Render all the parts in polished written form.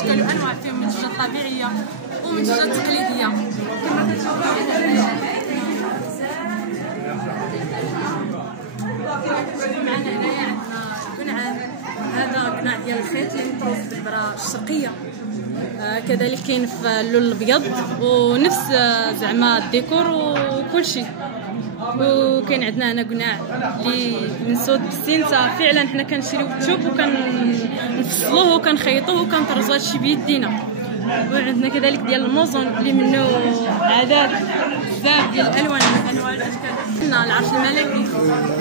اشكال وانواع، فيهم منتوجات طبيعيه ومنتوجات تقليديه. معنا هنايا عندنا قنعان، هذا قناع ديال الخيط اللي مطروز بالبرا الشرقيه. كذلك كاين في اللون الابيض ونفس زعما الديكور وكل شيء. وكاين عندنا هنا قناع اللي من سود بالسينتا، فعلا حنا كنشريو الثوب وكنفصلوه وكنخيطوه وكنطرزوا هادشي بيدينا. وعندنا كذلك ديال الموزون اللي منه عدد بزاف ديال الالوان انواع الاشكال. عندنا العرش الملكي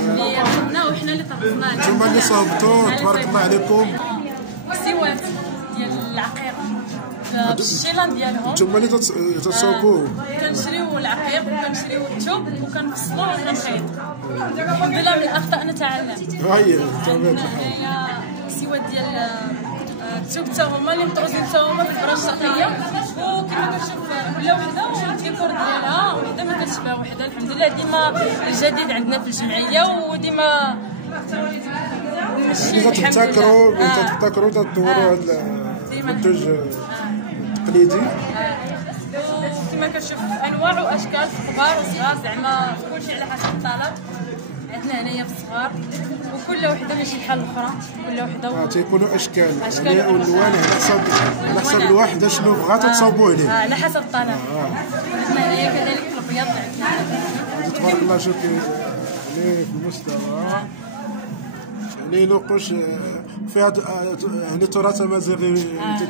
اللي رسمناه وحنا اللي طرزناه. نتوما اللي صاوبتوه تبارك الله عليكم. سوات ديال العقيق بالشيلان ديالهم، نتوما اللي تتصاوبوه. كنشريو العقيق وكنشريو الثوب وكنفصلوه وكنخيط. الحمد لله من الاخطاء نتعلم. هاهي تمام. هنايا سوات ديال الثوب حتى هما اللي مطروزين حتى هما بالبرا الشرقيه. وكما كتشوف كل وحده والديكور ديالها وحده ما كتشبه وحده. الحمد لله ديما الجديد عندنا في الجمعيه وديما يعني تبتكروا تدوروا هذا المنتوج التقليدي. كما كتشوف انواع واشكال كبار وصغار، زعما كلشي على حسب الطلب. عندنا هنايا في الصغار وكل وحده ماشي بحال الاخرى، كل وحده تيكونوا اشكال يعني والوان على حسب الواحده شنو بغا تتصاوبوا عليه على حسب الطلب. عندنا هنايا كذلك في الابيض عندنا تبارك الله. شوفي يعني في المستوى يعني نقوش فيها يعني تراث امازيغي.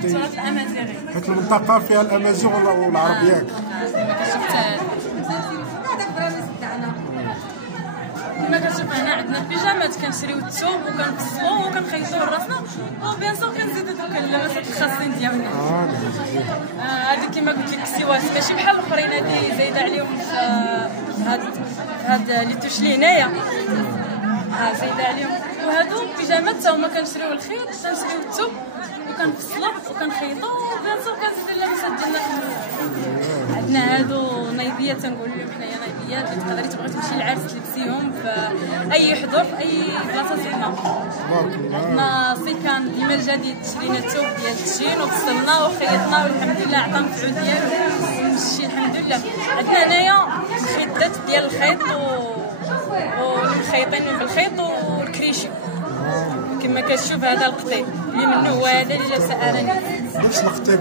تراث الامازيغي حيت المنطقه فيها الامازيغ والعرب ياك. كما كتشوف هنا عندنا البيجامات كنشريو الثوب وكنفصلوه وكنخيطوه لراسنا، وبيان سور كنزيدو دوك اللمسات الخاصين ديالنا. هذه كما قلت لك السوات ماشي بحال الاخرين، هذه زايده عليهم هاد لي توش لي هنايا زايده عليهم. وهادو البيجامات حتى هما كنشريو الخيط كنشريو الثوب وكنفصلوه وكنخيطوه، وبيان سور كنزيدو اللمسات ديالنا. عندنا هادو نايبيات تنقولوا لهم حنايا نايبيات، اللي تقدري تبغي تمشي للعرس تلبسيهم في اي حضور في اي بلاصه زينه. عندنا سيكان ديما الجديد شرينا الثوب ديال التشين وفصلناه وخيطناه والحمد لله عطى المفعول ديالو ومشي الحمد لله. عندنا هنايا خدات ديال الخيط والخيطين بالخيط والكريشي. كما كتشوف هذا القطيب اللي منه هو هذا اللي لابسه انا نفس القطيب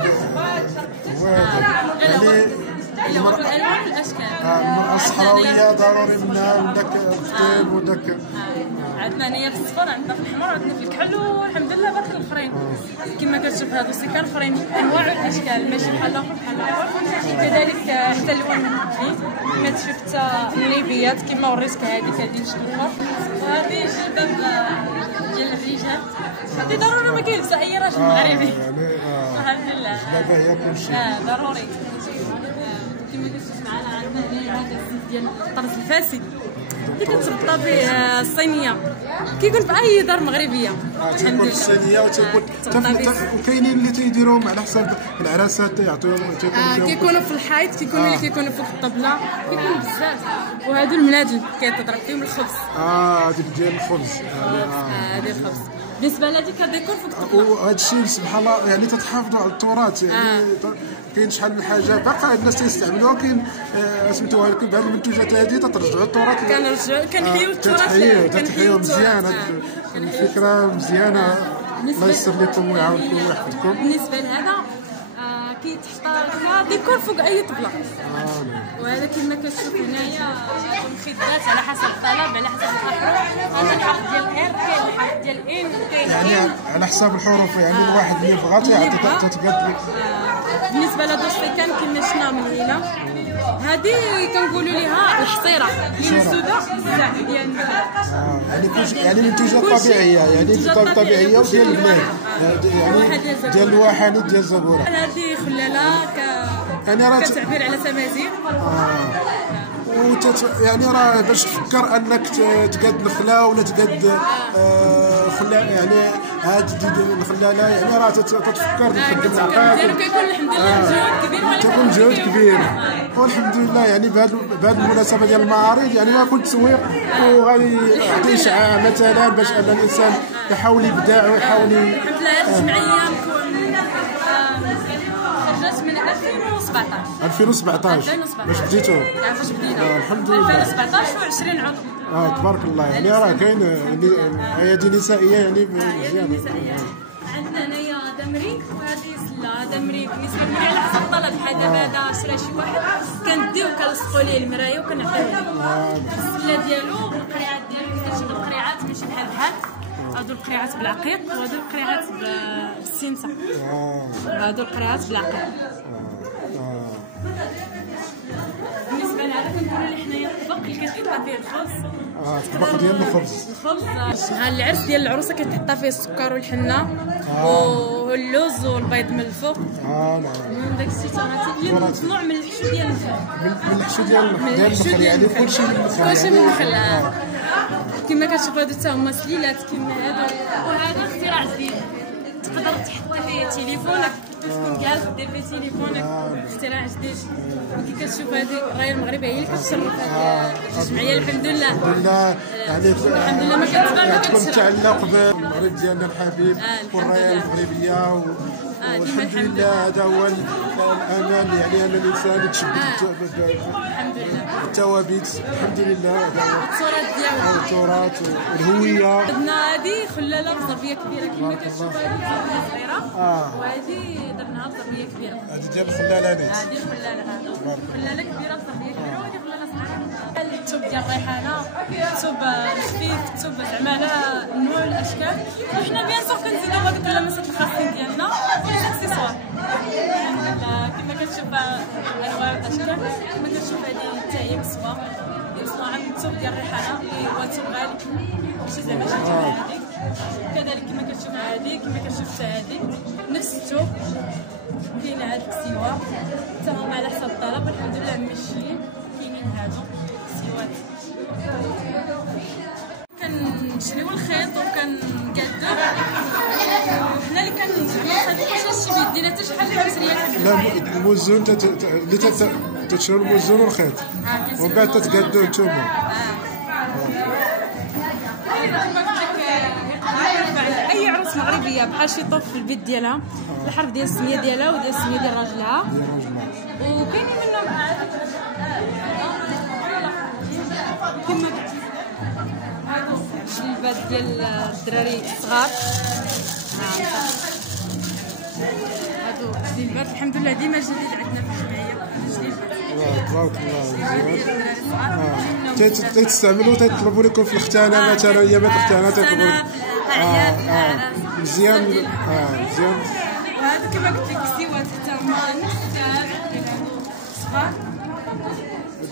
هو هذا اللي هو الالوان والاشكال. المرأة الصحراوية ضروري منها وداك القطيب وداك. عندنا هنايا في الصفر، عندنا في الحمر، عندنا في الكحل، والحمد لله باقي الاخرين. كما كتشوف هادو سيكان اخرين انواع الاشكال ماشي بحال الاخر بحال الاخر. كذلك حتى اللون المنفي كما تشوف حتى النيبيات كما وريتك هذيك شكل اخر. وهذه جلباب ديال الرجال، هذه ضروري ما كيلبسها اي راجل مغربي. الحمد لله جلبابه هي كلشي ضروري. كما كتشوف معنا عندنا هنايا هذا الزيت ديال الطرز الفاسد اللي كتربطها به الصينيه، كيكون في اي دار مغربيه. تيكون الصينيه وكاينين اللي تيديروهم على حساب العراسات يعطيوهم كيكونوا في الحيط، كيكونوا اللي كيكونوا فوق الطبله، كيكونوا بزاف. وهادو المنادل كيتضرب فيهم الخبز. هذيك ديال الخبز. هذه الخبز بالنسبه لهذيك كديكور فوق الطبله. وهذا الشيء سبحان الله يعني تتحافظوا على التراث. يعني كاين شحال من حاجه باقا الناس تيستعملوها، كاين سميتوها لكم بهذه المنتوجات هذه تترجعوا التراث. كنحيوا التراث، كنحيوا مزيان. هذه الفكره مزيانه. الله يسر لكم ويعاونكم ويحفظكم. بالنسبه لهذا كيتحط ديكور فوق اي طبله. وهذا كما كتشوف هنايا مخدات على حسب الطلب على حسب الاحرف. هذا الحرف ديال ار، كاين الحرف ديال ان، كاين يعني على حساب الحروف. يعني الواحد اللي بغا تيعطي تتقاد. بالنسبه لهذا السيكان كما شفنا من هنا، هذه كنقولوا ليها الحصيره اللي مسوده بزاف ديال يعني منتوجات طبيعيه، يعني طبيعيه وديال البلاد، يعني ديال الوحانيت ديال الزبوره. هذه خلاله كتعبير على تمازيغ. يعني راه باش تفكر انك تقاد الخلا ولا تقاد خلا، يعني هاد الخلاله يعني راه تتفكر تخدم العقاد. كيكون الحمد لله مجهود كبير، تكون جهد كبير. والحمد لله يعني بهذه المناسبه ديال المعارض يعني ما كنت تسويق وغادي يعطي اشعاع مثلا باش ان الانسان يحاول يبدع ويحاول. الحمد لله هذه الجمعيه بدات من 2017. 2017 باش بديتو؟ فاش بدينا الحمد لله 2017 و20 عضو. تبارك الله. يعني راه كاين ايادي نسائيه يعني مزيانه. عندنا هنايا دمري وهذه سله. دمري بالنسبه لي على حسب الطلب، بحال دابا هذا شرا شي واحد كنديو كنلصقوا ليه المرايه وكنعطيوه السله ديالو بالقريعات ديالو. كتشوف القريعات ماشي بحال هادو القريعات بالعقيق وهادو القريعات بالسنسه. هادو القريعات بالعقيق. بالنسبه لهذا كنديروا ليه حنايا الطبق اللي كتحط فيه الخبز. الطبق ديال الخبز. ها العرس ديال العروسه كتحط فيه السكر والحنه واللوز والبيض من الفوق. نعم. داك الشيء اللي مصنوع من الحشو ديال النخل. من الحشو ديال النخل يعني كلشي من النخل. كلشي من النخل. كما كتشوفوا هادو حتى هما سليلات كما هادو. وهذا اختراع جديد تقدر تحط فيه تليفونك تكون جالس دير فيه تليفونك. اختراع جديد. كي كتشوف هذه الرايه المغربيه هي اللي كتشرف هذه الجمعيه. الحمد لله يعني الحمد لله ما كتكون متعلق بالمغرب ديالنا الحبيب والرايه المغربيه والحمد لله. هذا هو الامل، يعني ان الانسان يتشبث بالتوابيت. الحمد لله هذا هو التراث ديالنا، التراث والهويه. عندنا هذه خلاله بزربيه كبيره كما كتشوف. هذه صغيره وهذه درناها بزربيه كبيره. هذه ديال الخلالات. هذه الخلاله، خلاله كبيره بزربيه كبيره وهذه خلاله صغيره. الثوب ديال الريحانه، الثوب الخفيف، الثوب زعما على النوع والاشكال. وحنا بيان سور كنزيدو هذوك اللمسات الخاصين ديالنا الاكسسوار. كما كتشوف انواع الاشكال. كما كتشوف هذه حتى هي كسوه مصنوعه من الثوب ديال الريحانه اللي هو ثوب غالي ماشي زعما شي ثوب عادي. كذلك كما كتشوف هذه، كما كتشوف حتى هذه نفس الثوب. كاين هاد الكسيوه حتى هما على حسب الطلب. الحمد لله ماشيين. كاينين هادو الكسيوات. كنشريو الخيط وكنقادو وحنا اللي كنصايبو شي بيدينا حتى شي حاجه كنشريها. لا الموزون اللي تشريو الموزون والخيط ومن بعد تتقادو نتوما. اي عروس مغربيه بحال شي طوف في البيت ديالها الحرف ديال السميه ديالها وديال السميه ديال راجلها. وكاينين منهم كما هادو الجلبات ديال الدراري الصغار. هادو الجلبات الحمد لله ديما جديد عندنا في الجمعيه. تبارك الله. تستعملوا تطلبوا لكم في الختانه مثلا ايامات الختانه تطلبوا مزيان. مزيان. وهذا كما قلت لك السيوات حتى هما صغار.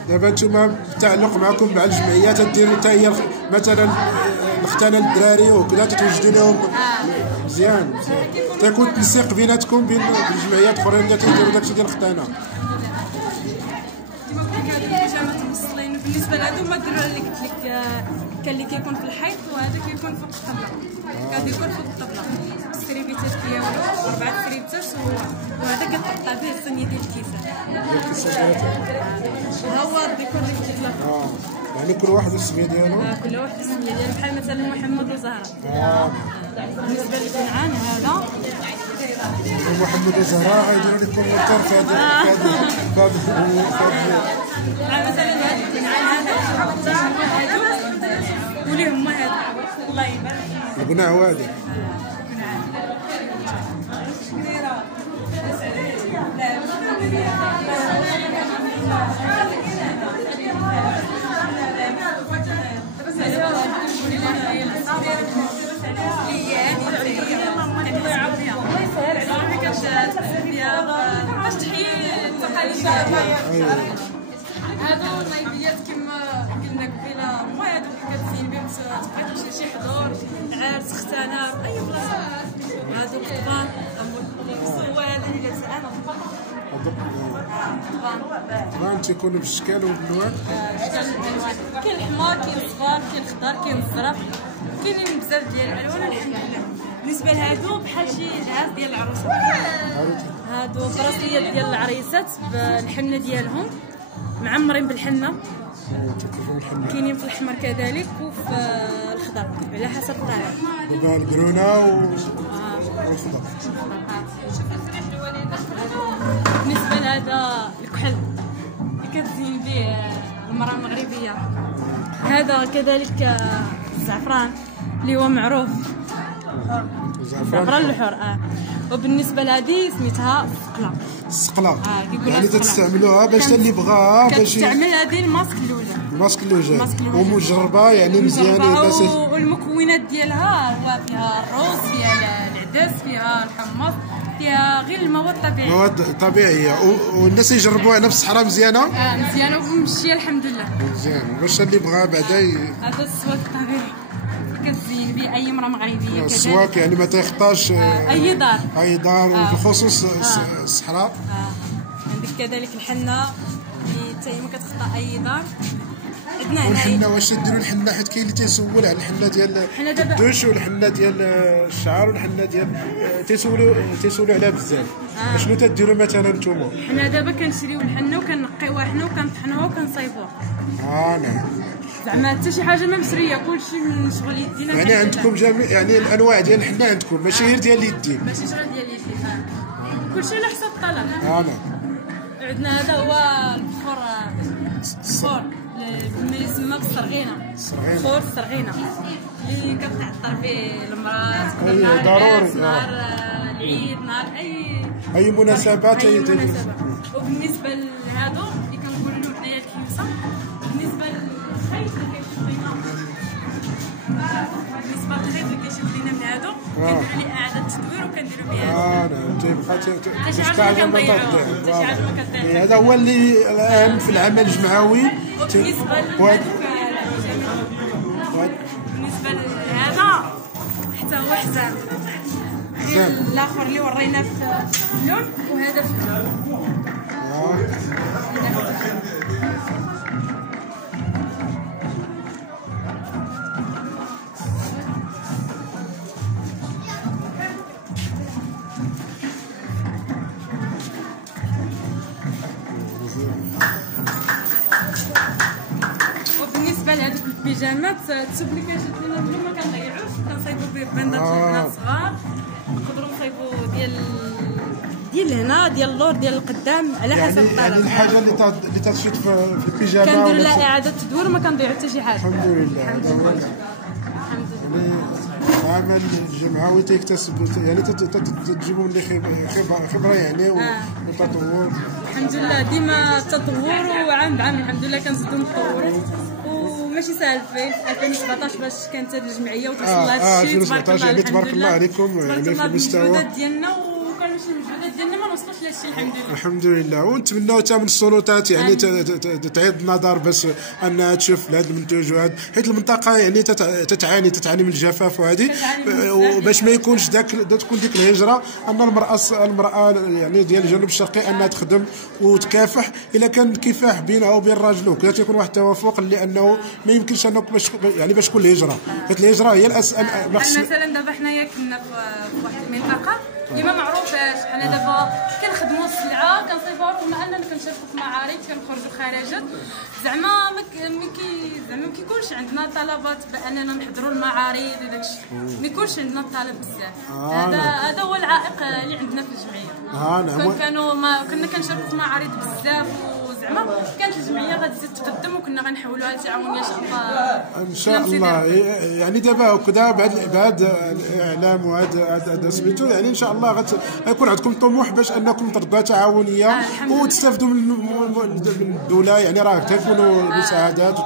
دابا نتوما بالتعلق معكم مع الجمعيات تديروا حتى هي مثلا الختانه للدراري وكذا تتوجدوا لهم مزيان. تيكون تنسيق بيناتكم بين الجمعيات الاخرين اللي تيديروا داكشي ديال الختانه. كما قلت لك هادو البيجامات المفصلين. بالنسبه لهادو ما ديروا اللي قلت لك كان اللي كيكون في الحيط وهذا كيكون فوق الطبله. هذا يكون فوق الطبله السريبيتات ديالو 4 سريبيتات وهذا كتحط به الصينيه ديال الكيسان. ها هو الديكور اللي قلت لك. يعني كل واحد السميه ديالو. كل واحد السميه ديالو بحال مثلا محمد وزهره. بالنسبه للكنعان هذا محمد وزهراء غيديروا لكم كومونتير في هذا مثلا هذا الكنعان هذا ولي هما هذا الله يبارك القناع عوادي. هادو النايبيات كما قلنا قبيله هما هادو اللي كتزين بهم تبقى تمشي شي حضور عرس ختانه اي بلاصه. هادو الطبان الصوال اللي لابسه انا الطبان تيكونوا بالاشكال والالوان. كاين الحمار كاين الصفار كاين الخضر كاين الزرق كاينين بزاف ديال الالوان. الحمد لله بالنسبه لهادو بحال شي جهاز ديال العروسه. هادو براسيات ديال العريسات بالحنه ديالهم معمرين بالحنه. كاينين في الاحمر كذلك وفي الخضر على حسب الطلب. دابا الكرونه والخضر. هذا الكحل اللي كتزين به المرأة المغربية. هذا كذلك الزعفران اللي هو معروف، زعفران الحر. وبالنسبه لهذه سميتها السقله. يعني تستعملوها باش اللي بغاها باش تستعمل هذه الماسك اللوجه ومجربه يعني مزيانه. والمكونات ديالها هو فيها الروز، فيها العدس، فيها الحمص، فيها غير المواد الطبيعيه، مواد طبيعيه. والناس يجربوها هنا في الصحراء مزيانه. مزيانه ومشيه الحمد لله مزيان. باش اللي بغاها بعدا هذا السواك الطبيعي كتزين به اي امراه مغربيه. كذلك السواك يعني ما تيخطاش اي دار وبالخصوص الصحراء. عندك كذلك الحنه اللي حتى هي ما كتخطى اي دار. عندنا هنا والحنه واش تديروا الحنه؟ حيت كاين اللي تيسول على الحنه ديال الدوش والحنه ديال الشعر والحنه ديال تيسولوا عليها بزاف. شنو تديروا مثلا نتوما؟ حنا دابا كنشريو الحنه وكنقيوها حنا وكنطحنوها وكنصايبوها. نعم. زعما حتى شي حاجه ما مسريه، كلشي من شغل يدينا. يعني عندكم جميع يعني الانواع ديال الحنه عندكم، ماشي غير ديال اليدين. ماشي شغل ديال اليدين، كلشي على حسب الطلب. نعم. عندنا هذا هو الفخور اللي يسمى بالسرغينه. فخور السرغينه اللي كتعطر به المراه، ضروري نهار العيد، نهار اي مناسبات. وبالنسبه لهادو اللي كنقولوا له حنايا الكيوسه، بالنسبه للخيط اللي كيشوف لينا من هادو كنديروا ليه اعاده تدوير وكنديروا بها هذا هو اللي الاهم في العمل الجمعوي. بالنسبه لهذا حتى هو حزام الاخر اللي ورينا في اللون، وهذا في اللون. وبالنسبه لهذوك البيجامات الثوب اللي كنشد لنا منهم ما كنضيعوش، كنصايبوا به بندات البنات صغار، نقدروا نصايبوا ديال هنا، ديال اللور، ديال القدام، على حسب الطلب. يعني الحاجه اللي تتشد في البيجامه كنديروا لها اعاده تدوير وما كنضيعوا حتى شي حاجه. الحمد لله. الحمد لله. العمل الجمعوي تيكتسب يعني تجيبوا لي خبره يعني وتطور. الحمد لله ديما التطور، وعام بعام الحمد لله كنزيدوا نتطوروا، وماشي سهل في 2017 باش كانت هذه الجمعيه وتوصل لهذا الشيء. 2017 يعني تبارك الله عليكم يعني في المستوى المجهودات ديالنا، وكانوا شي المجهودات ديالنا ما وصلوش لهذا الشيء الحمد لله. الحمد لله. ونتمناو حتى من السلطات يعني تعيد النظر باش انها تشوف هذا المنتوج وهذا، حيت المنطقه يعني تتعاني من الجفاف وهذه، وباش ما يكونش تكون ديك الهجره ان المراه يعني ديال الجنوب الشرقي انها تخدم وتكافح. الا كان الكفاح بينها وبين الراجل وكذا تيكون واحد التوافق لانه ما يمكنش انه باش تكون الهجره، حيت الهجره هي الاساس. مثلا دابا حنايا كنا في واحد المنطقه اللي ما معروفاش، حنا دابا كنخدموا السلعه كنصيبوها، رغم اننا كنشاركوا في معارض كنخرجوا خارجات، زعما ما كيكونش عندنا طلبات باننا نحضروا المعارض وداك الشيء، ما يكونش عندنا الطلب بزاف. هذا هو العائق اللي عندنا في الجمعيه. كنا كنشاركوا في معارض بزاف، زعما كانت الجمعيه غادي تزيد تقدم، وكنا غنحولوها لتعاونيه ان شاء الله. يعني دابا وكذا بعد الاعلام وهذا سميتو، يعني ان شاء الله غيكون عندكم طموح باش انكم تربطوا تعاونيه وتستافدوا من الدوله. يعني راه تيكونوا مساعدات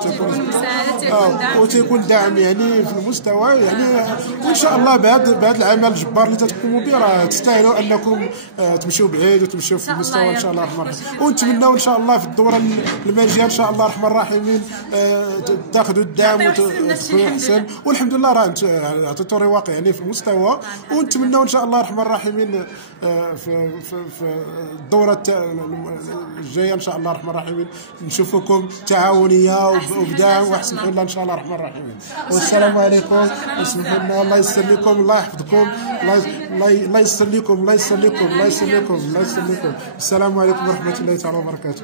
وتيكون دعم يعني في المستوى يعني. وان شاء الله بعد العمل الجبار اللي تقوموا به راه تستاهلوا انكم تمشيوا بعيد وتمشيوا في المستوى ان شاء الله الرحمن الرحيم. ونتمناو ان شاء الله في الدوره الماجيه ان شاء الله الرحمن الرحيم تاخذوا الدعم وتحسن. والحمد لله راه عطيتوا رواق يعني في المستوى. ونتمناو ان شاء الله الرحمن الرحيم في الدوره الجايه ان شاء الله الرحمن الرحيم نشوفكم تعاونيه وبدعم واحسن حل ان شاء الله الرحمن الرحيم. والسلام عليكم. اسمحوا لنا. الله يسر لكم، الله يحفظكم، الله يسر لكم، الله يسر لكم، الله يسر لكم، الله يسر لكم. السلام عليكم ورحمه الله تعالى وبركاته.